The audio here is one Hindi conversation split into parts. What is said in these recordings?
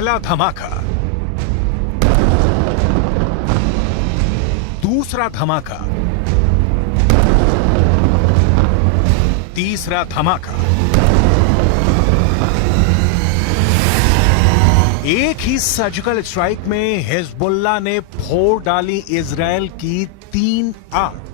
पहला धमाका, दूसरा धमाका, तीसरा धमाका। एक ही सर्जिकल स्ट्राइक में हिजबुल्लाह ने फोड़ डाली इजराइल की 3 आंख।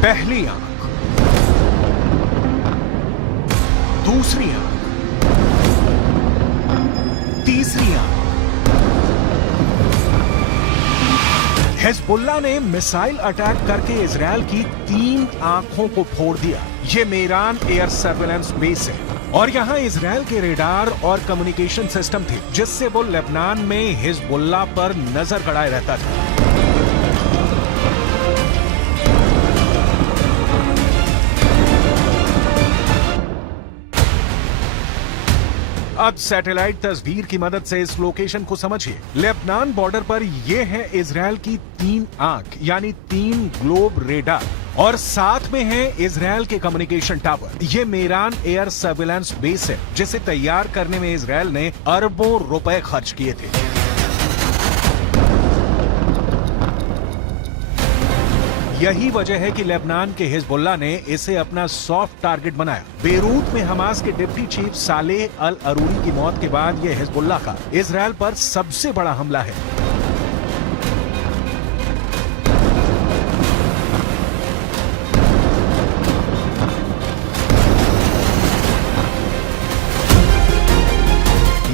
पहली आंख, दूसरी आंख, तीसरी आंख। हिजबुल्लाह ने मिसाइल अटैक करके इजराइल की 3 आंखों को फोड़ दिया। ये मेरान एयर सर्वेलेंस बेस है और यहां इजराइल के रेडार और कम्युनिकेशन सिस्टम थे, जिससे वो लेबनान में हिजबुल्लाह पर नजर गड़ाए रहता था। अब सैटेलाइट तस्वीर की मदद से इस लोकेशन को समझिए। लेबनान बॉर्डर पर ये है इजराइल की 3 आंख, यानी 3 ग्लोब रेडार, और साथ में है इजराइल के कम्युनिकेशन टावर। ये मेरान एयर सर्विलांस बेस है, जिसे तैयार करने में इजराइल ने अरबों रुपए खर्च किए थे। यही वजह है कि लेबनान के हिजबुल्लाह ने इसे अपना सॉफ्ट टारगेट बनाया। बेरूत में हमास के डिप्टी चीफ सालेह अल अरूरी की मौत के बाद यह हिजबुल्लाह का इजराइल पर सबसे बड़ा हमला है।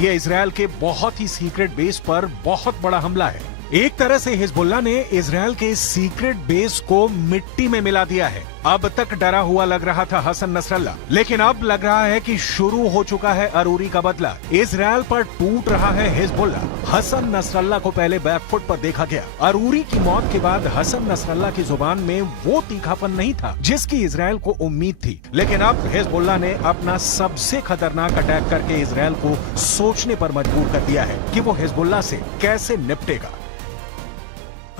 यह इजराइल के बहुत ही सीक्रेट बेस पर बहुत बड़ा हमला है। एक तरह से हिजबुल्लाह ने इजराइल के सीक्रेट बेस को मिट्टी में मिला दिया है। अब तक डरा हुआ लग रहा था हसन नसरल्लाह, लेकिन अब लग रहा है कि शुरू हो चुका है अरूरी का बदला। इजराइल पर टूट रहा है हिजबुल्लाह। हसन नसरल्लाह को पहले बैकफुट पर देखा गया। अरूरी की मौत के बाद हसन नसरल्लाह की जुबान में वो तीखापन नहीं था जिसकी इजराइल को उम्मीद थी, लेकिन अब हिजबुल्लाह ने अपना सबसे खतरनाक अटैक करके इजराइल को सोचने पर मजबूर कर दिया है कि वो हिजबुल्लाह से कैसे निपटेगा।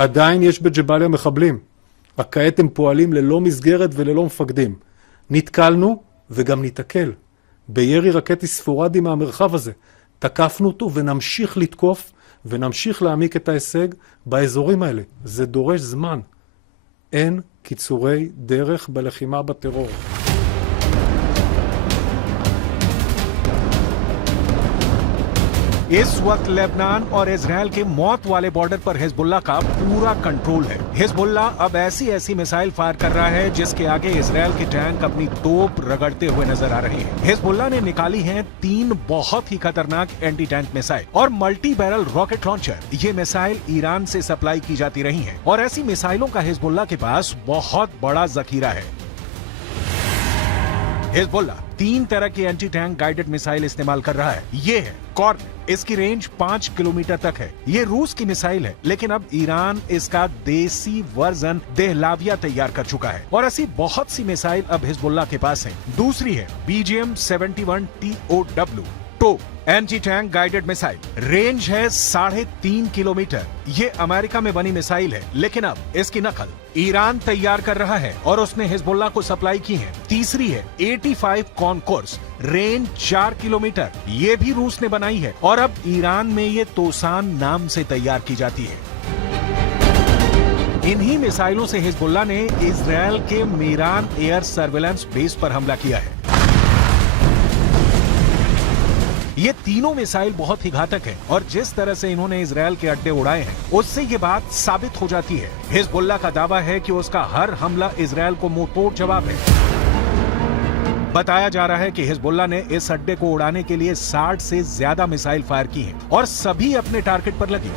עדיין יש בג'באליה מחבלים. רק כעת הם פועלים ללא מסגרת וללא מפקדים. נתקלנו וגם ניתקל. בירי רקטי ספורדי מהמרחב הזה. תקפנו אותו ונמשיך לתקוף ונמשיך להעמיק את ההישג באזורים האלה. זה דורש זמן. אין קיצורי דרך בלחימה בטרור. इस वक्त लेबनान और इजराइल के मौत वाले बॉर्डर पर हिजबुल्लाह का पूरा कंट्रोल है। हिजबुल्लाह अब ऐसी मिसाइल फायर कर रहा है जिसके आगे इजराइल के टैंक अपनी तोप रगड़ते हुए नजर आ रहे हैं। हिजबुल्लाह ने निकाली हैं 3 बहुत ही खतरनाक एंटी टैंक मिसाइल और मल्टी बैरल रॉकेट लॉन्चर। ये मिसाइल ईरान से सप्लाई की जाती रही हैं और ऐसी मिसाइलों का हिजबुल्लाह के पास बहुत बड़ा जखीरा है। हिजबुल्लाह 3 तरह की एंटी टैंक गाइडेड मिसाइल इस्तेमाल कर रहा है। ये है कॉर्नेट, इसकी रेंज 5 किलोमीटर तक है। ये रूस की मिसाइल है, लेकिन अब ईरान इसका देसी वर्जन देहलाविया तैयार कर चुका है और ऐसी बहुत सी मिसाइल अब हिजबुल्लाह के पास है। दूसरी है BGM-71 TOW tow anti tank guided missile. Range है 3.5 किलोमीटर। ये अमेरिका में बनी मिसाइल है, लेकिन अब इसकी नकल ईरान तैयार कर रहा है और उसने हिजबुल्लाह को सप्लाई की है। तीसरी है 85 कॉनकोर्स, रेंज 4 किलोमीटर। ये भी रूस ने बनाई है और अब ईरान में ये तोसान नाम से तैयार की जाती है। इन्हीं मिसाइलों से हिजबुल्लाह ने इजराइल के मेरान एयर सर्विलांस बेस पर हमला किया है। ये तीनों मिसाइल बहुत ही घातक है और जिस तरह से इन्होंने इजराइल के अड्डे उड़ाए हैं, उससे ये बात साबित हो जाती है। हिजबुल्लाह का दावा है कि उसका हर हमला इजराइल को मुंहतोड़ जवाब है। बताया जा रहा है कि हिजबुल्लाह ने इस अड्डे को उड़ाने के लिए 60 से ज्यादा मिसाइल फायर की हैं और सभी अपने टारगेट पर लगी।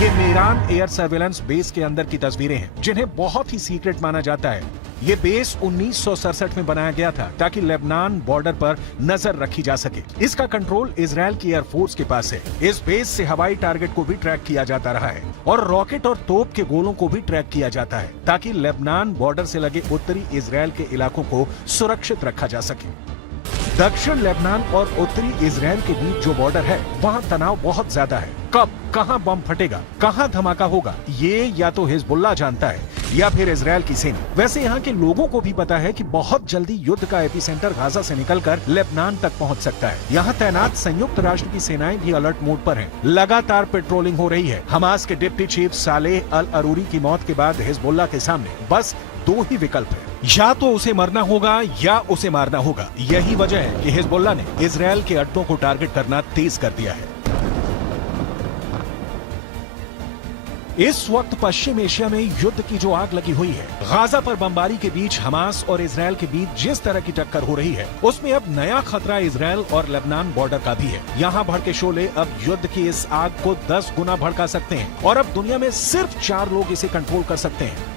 ये मेरान एयर सर्विलांस बेस के अंदर की तस्वीरें हैं, जिन्हें बहुत ही सीक्रेट माना जाता है। ये बेस 1967 में बनाया गया था ताकि लेबनान बॉर्डर पर नजर रखी जा सके। इसका कंट्रोल इजराइल की एयरफोर्स के पास है। इस बेस से हवाई टारगेट को भी ट्रैक किया जाता रहा है और रॉकेट और तोप के गोलों को भी ट्रैक किया जाता है ताकि लेबनान बॉर्डर से लगे उत्तरी इजराइल के इलाकों को सुरक्षित रखा जा सके। दक्षिण लेबनान और उत्तरी इजराइल के बीच जो बॉर्डर है वहाँ तनाव बहुत ज्यादा है। कब कहाँ बम फटेगा, कहाँ धमाका होगा, ये या तो हिजबुल्लाह जानता है या फिर इजराइल की सेना। वैसे यहाँ के लोगों को भी पता है कि बहुत जल्दी युद्ध का एपिसेंटर गाजा से निकलकर लेबनान तक पहुँच सकता है। यहाँ तैनात संयुक्त राष्ट्र की सेनाएं भी अलर्ट मोड पर हैं। लगातार पेट्रोलिंग हो रही है। हमास के डिप्टी चीफ सालेह अल अरूरी की मौत के बाद हिजबुल्लाह के सामने बस दो ही विकल्प है, या तो उसे मरना होगा या उसे मारना होगा। यही वजह है कि हिजबुल्लाह ने इजराइल के अड्डों को टारगेट करना तेज कर दिया है। इस वक्त पश्चिम एशिया में युद्ध की जो आग लगी हुई है, गाजा पर बमबारी के बीच हमास और इजराइल के बीच जिस तरह की टक्कर हो रही है, उसमें अब नया खतरा इजराइल और लेबनान बॉर्डर का भी है। यहाँ भड़के शोले अब युद्ध की इस आग को 10 गुना भड़का सकते हैं और अब दुनिया में सिर्फ 4 लोग इसे कंट्रोल कर सकते हैं।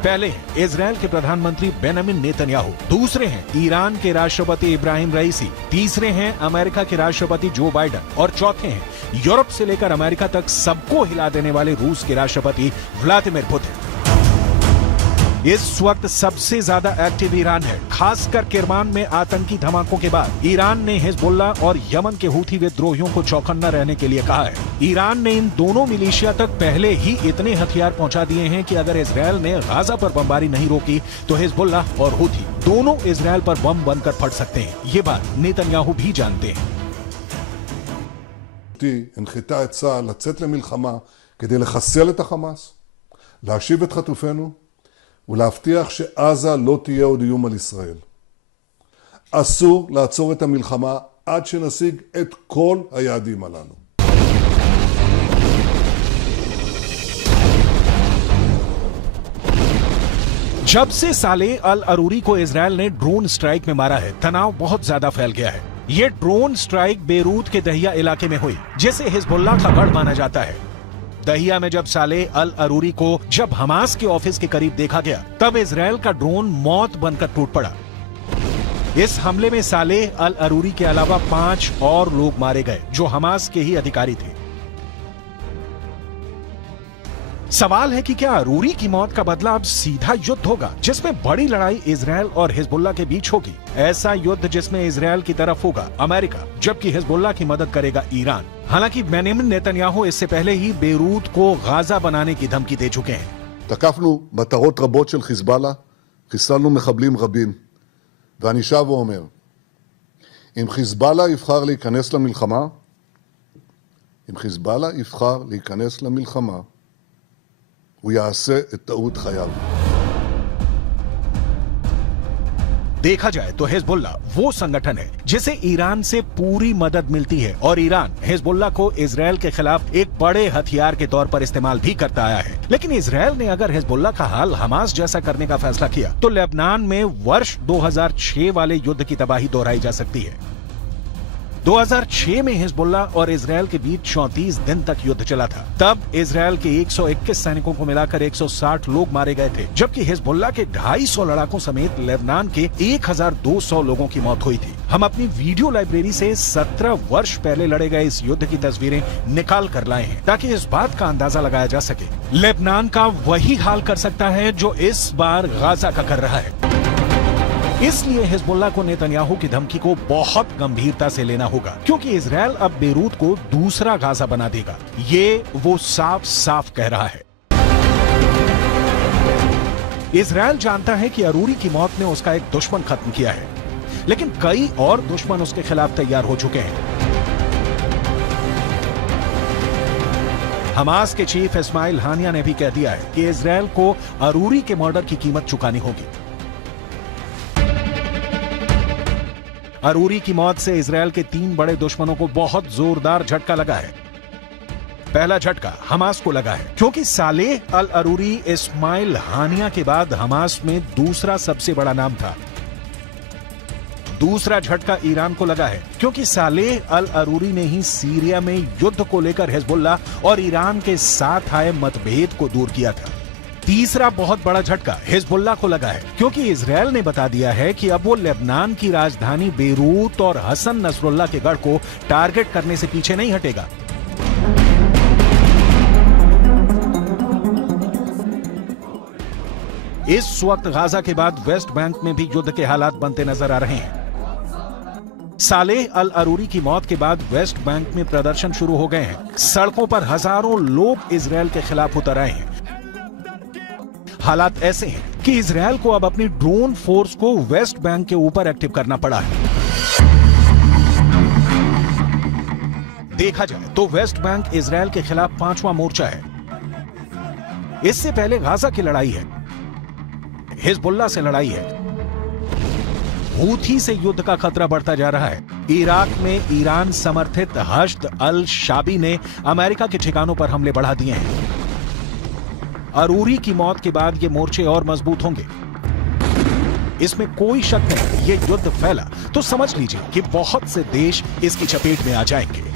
पहले हैं इजराइल के प्रधानमंत्री बेंजामिन नेतन्याहू, दूसरे हैं ईरान के राष्ट्रपति इब्राहिम रईसी, तीसरे हैं अमेरिका के राष्ट्रपति जो बाइडेन और चौथे हैं यूरोप से लेकर अमेरिका तक सबको हिला देने वाले रूस के राष्ट्रपति व्लादिमीर पुतिन। इस वक्त सबसे ज्यादा एक्टिव ईरान है। खासकर किरमान में आतंकी धमाकों के बाद ईरान ने हिजबुल्लाह और यमन के हूथी विद्रोहियों को चौकन्ना रहने के लिए कहा है। ईरान ने इन दोनों मिलिशिया तक पहले ही इतने हथियार पहुंचा दिए हैं कि अगर इजराइल ने गाजा पर बमबारी नहीं रोकी तो हिजबुल्लाह और हूथी दोनों इजराइल पर बम बनकर फट सकते हैं। ये बात नेतन्याहू भी जानते हैं। הנחתה את צה"ל לצאת למלחמה כדי לחסל את החמאס, להשיב את חטופינו ולהבטיח שעזה לא תהיה עוד איום על ישראל. אסור לעצור את המלחמה עד שנשיג את כל היעדים הללו. जब से सालेह अल अरूरी को इजराइल ने ड्रोन स्ट्राइक में मारा है, तनाव बहुत ज्यादा फैल गया है। ये ड्रोन स्ट्राइक बेरूत के दहिया इलाके में हुई, जिसे हिजबुल्लाह का गढ़ माना जाता है। दहिया में जब सालेह अल अरूरी को जब हमास के ऑफिस के करीब देखा गया, तब इजराइल का ड्रोन मौत बनकर टूट पड़ा। इस हमले में सालेह अल अरूरी के अलावा 5 और लोग मारे गए जो हमास के ही अधिकारी थे। सवाल है कि क्या अरूरी की मौत का बदला अब सीधा युद्ध होगा, जिसमें बड़ी लड़ाई इजराइल और हिजबुल्लाह के बीच होगी। ऐसा युद्ध जिसमें इजराइल की तरफ होगा अमेरिका, जबकि हिजबुल्लाह की मदद करेगा ईरान। हालांकि बेंजामिन नेतन्याहू इससे पहले ही बेरूत को गाजा बनाने की धमकी दे चुके हैं। תקפנו מטרות רבות של חיזבאללה, חיסלנו מחבלים רבים, ואני שב ואומר, אם חיזבאללה יבחר להיכנס למלחמה, הוא יעשה את טעות חייו. देखा जाए तो हिजबुल्लाह वो संगठन है जिसे ईरान से पूरी मदद मिलती है और ईरान हिजबुल्लाह को इजराइल के खिलाफ एक बड़े हथियार के तौर पर इस्तेमाल भी करता आया है। लेकिन इजराइल ने अगर हिजबुल्लाह का हाल हमास जैसा करने का फैसला किया तो लेबनान में वर्ष 2006 वाले युद्ध की तबाही दोहराई जा सकती है। 2006 में हिजबुल्लाह और इजराइल के बीच 34 दिन तक युद्ध चला था। तब इजराइल के 121 सैनिकों को मिलाकर 160 लोग मारे गए थे, जबकि हिजबुल्लाह के 250 लड़ाकों समेत लेबनान के 1200 लोगों की मौत हुई थी। हम अपनी वीडियो लाइब्रेरी से 17 वर्ष पहले लड़े गए इस युद्ध की तस्वीरें निकाल कर लाए हैं ताकि इस बात का अंदाजा लगाया जा सके। लेबनान का वही हाल कर सकता है जो इस बार गाजा का कर रहा है। इसलिए हिजबुल्लाह को नेतन्याहू की धमकी को बहुत गंभीरता से लेना होगा, क्योंकि इजराइल अब बेरूत को दूसरा गाजा बना देगा। ये वो साफ साफ कह रहा है। इजराइल जानता है कि अरूरी की मौत ने उसका एक दुश्मन खत्म किया है, लेकिन कई और दुश्मन उसके खिलाफ तैयार हो चुके हैं। हमास के चीफ इस्माइल हानिया ने भी कह दिया है कि इजराइल को अरूरी के मर्डर की कीमत चुकानी होगी। अरूरी की मौत से इजराइल के 3 बड़े दुश्मनों को बहुत जोरदार झटका लगा है। पहला झटका हमास को लगा है, क्योंकि सालेह अल अरूरी इस्माइल हानिया के बाद हमास में दूसरा सबसे बड़ा नाम था। दूसरा झटका ईरान को लगा है, क्योंकि सालेह अल अरूरी ने ही सीरिया में युद्ध को लेकर हिजबुल्लाह और ईरान के साथ आए मतभेद को दूर किया था। तीसरा बहुत बड़ा झटका हिजबुल्लाह को लगा है, क्योंकि इजराइल ने बता दिया है कि अब वो लेबनान की राजधानी बेरूत और हसन नसरुल्लाह के गढ़ को टारगेट करने से पीछे नहीं हटेगा। इस वक्त गाजा के बाद वेस्ट बैंक में भी युद्ध के हालात बनते नजर आ रहे हैं। सालेह अल अरूरी की मौत के बाद वेस्ट बैंक में प्रदर्शन शुरू हो गए हैं। सड़कों पर हजारों लोग इजरायल के खिलाफ उतर आए हैं। हालात ऐसे हैं कि इजरायल को अब अपनी ड्रोन फोर्स को वेस्ट बैंक के ऊपर एक्टिव करना पड़ा है। देखा जाए तो वेस्ट बैंक इजरायल के खिलाफ 5वां मोर्चा है। इससे पहले गाजा की लड़ाई है, हिजबुल्लाह से लड़ाई है, हूथी से युद्ध का खतरा बढ़ता जा रहा है। इराक में ईरान समर्थित हश्द अल शाबी ने अमेरिका के ठिकानों पर हमले बढ़ा दिए हैं। अरूरी की मौत के बाद ये मोर्चे और मजबूत होंगे, इसमें कोई शक नहीं। ये युद्ध फैला तो समझ लीजिए कि बहुत से देश इसकी चपेट में आ जाएंगे।